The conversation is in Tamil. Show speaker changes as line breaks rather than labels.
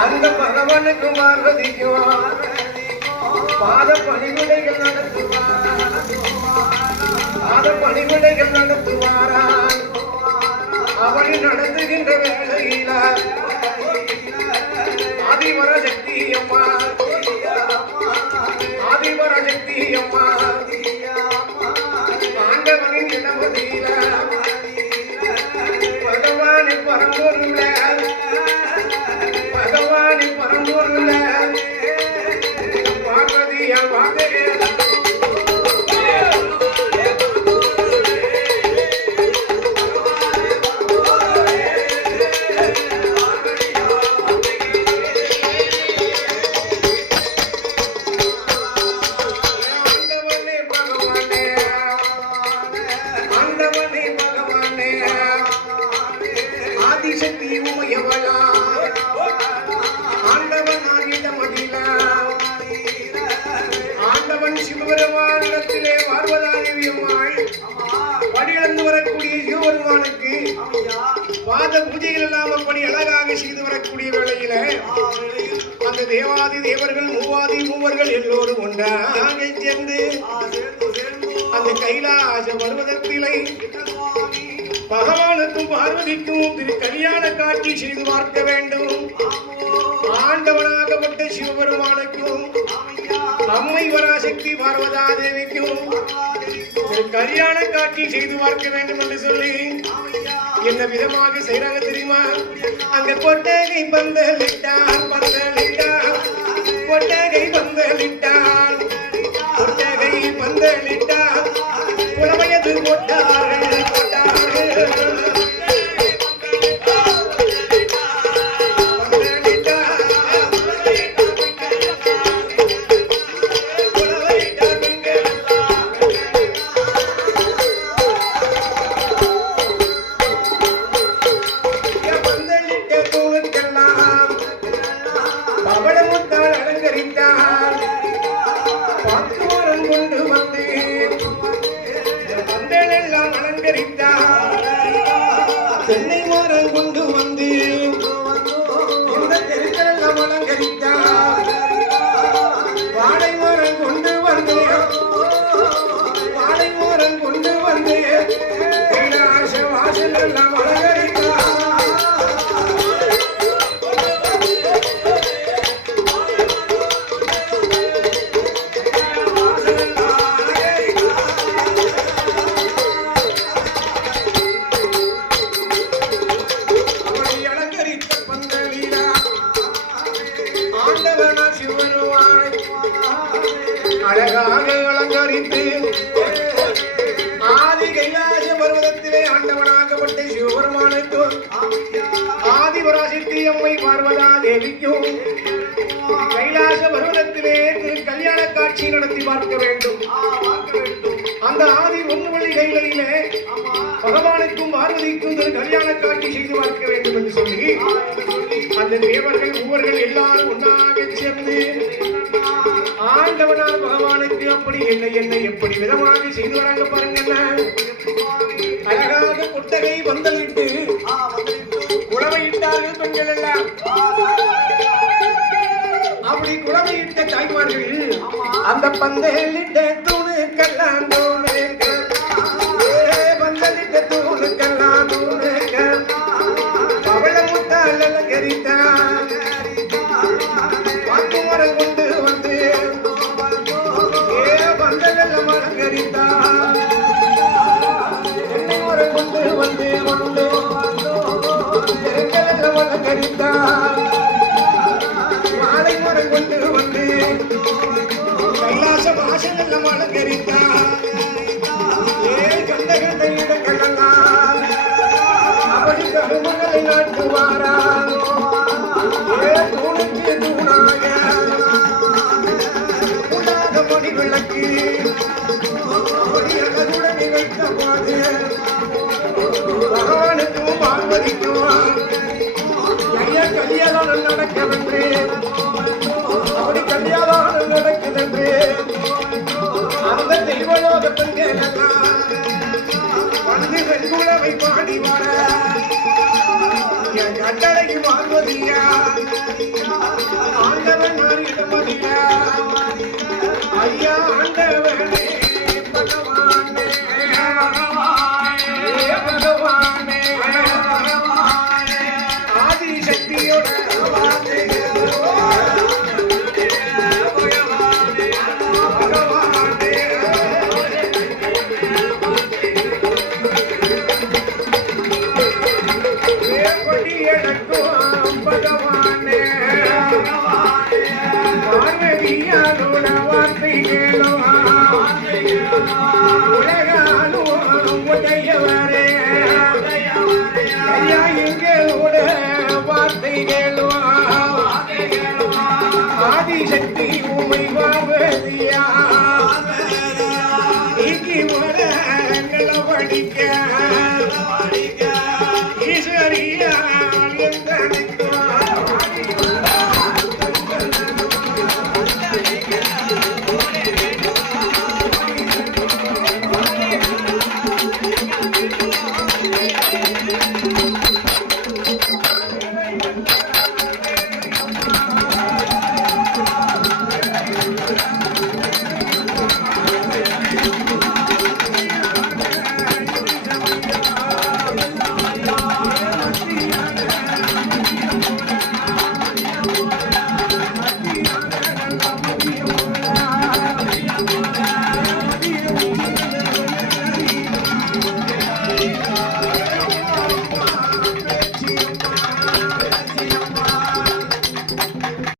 அந்த பகவானுக்கு பார்வதிக்குவான் பாத பணிவிடைகள் நடத்துவார் பாத பணிவிடைகள் நடத்துவாரான் அவரை நடத்துகின்ற வேளையில சிவபெருமானுக்கு பாத பூஜைகள் எல்லாம் அப்படி அழகாக செய்து வரக்கூடிய வேளையில அந்த தேவாதி தேவர்கள் மூவாதி மூவர்கள் எல்லோரும் ஒன்றாக சேர்ந்து அந்த கைலாச பர்வதத்திலே பகவானுக்கும் பார்வதிக்கும் திரு கல்யாண காட்சி செய்து பார்க்க வேண்டும். ஆண்டவனாகப்பட்ட சிவபெருமானுக்கும் அம்மை வராசக்தி பார்வதா தேவிக்கும் ஒரு கல்யாண காட்சி செய்து பார்க்க வேண்டும் என்று சொல்லி என்ன விதமாக செய்றாங்க தெரியுமா? அங்க கொட்டகை பந்தலிட்டான் பந்தலிட்டான் அழகாக அலங்கரித்து ஆதி கைலாச பர்வதத்திலே ஆண்டவனாகப்பட்ட சிவபெருமானுக்கு ஆதிபராசித்தி அம்மை பார்வதா தேவிக்கும் கைலாச பர்வதத்திலே கல்யாண காட்சி நடத்தி பார்க்க வேண்டும். அந்த ஆதி ஒன்றுவழி கைலையிலே பகவானுக்கும் பார்வதிக்கும் திரு கல்யாண காட்சி செய்து பார்க்க வேண்டும் என்று சொல்லி அந்த தேவர்கள் மூவர்கள் எல்லாரும் ஒன்றாக ஆண்டவனார் பகவானுக்கு அப்படி என்ன என்ன எப்படி விதமாக செய்து வராங்க பாருங்க அழகாக குட்டகை பந்தலிட்டு குழவையிட்டார்கள் பெண்கள் எல்லாம். அப்படி குழவையிட்ட தாய்மார்கள் அந்த பந்தலிட்ட தூணு. தூணுகள் மரம் கொண்டு வந்து
கொண்டு
தெருக்களெல்லாம் அலங்கரித்தான் கொண்டு வந்து கைலாச வாசல் அலங்கரித்தான் கண்ட கண்ட இடங்களெல்லாம் அப்படி கருமகளை நாட்டுவாரா தூணுக்கு தூணாக உண்டாக மணி விளக்கு வைத்த மதிக்குமா ஐயா கல்யாணம் நடக்கிறது அப்படி கல்யாணம் நடக்கிறது அந்த தெய்வலோகத்தில் கேட்கலாம் வந்து வெண்குழவை பாடி வர என் கட்டளைக்கு வாழ்வதில்லையா உலகாலுண வார்த்தைகளும் உலகாலும் உடையவரே. ஐயா எங்களுடைய வார்த்தைகளும்